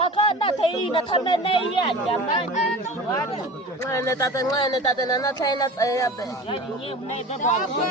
Kakak nak teri nak kami naik jangan. Mana tata nana saya nak apa? Jadi naik berapa?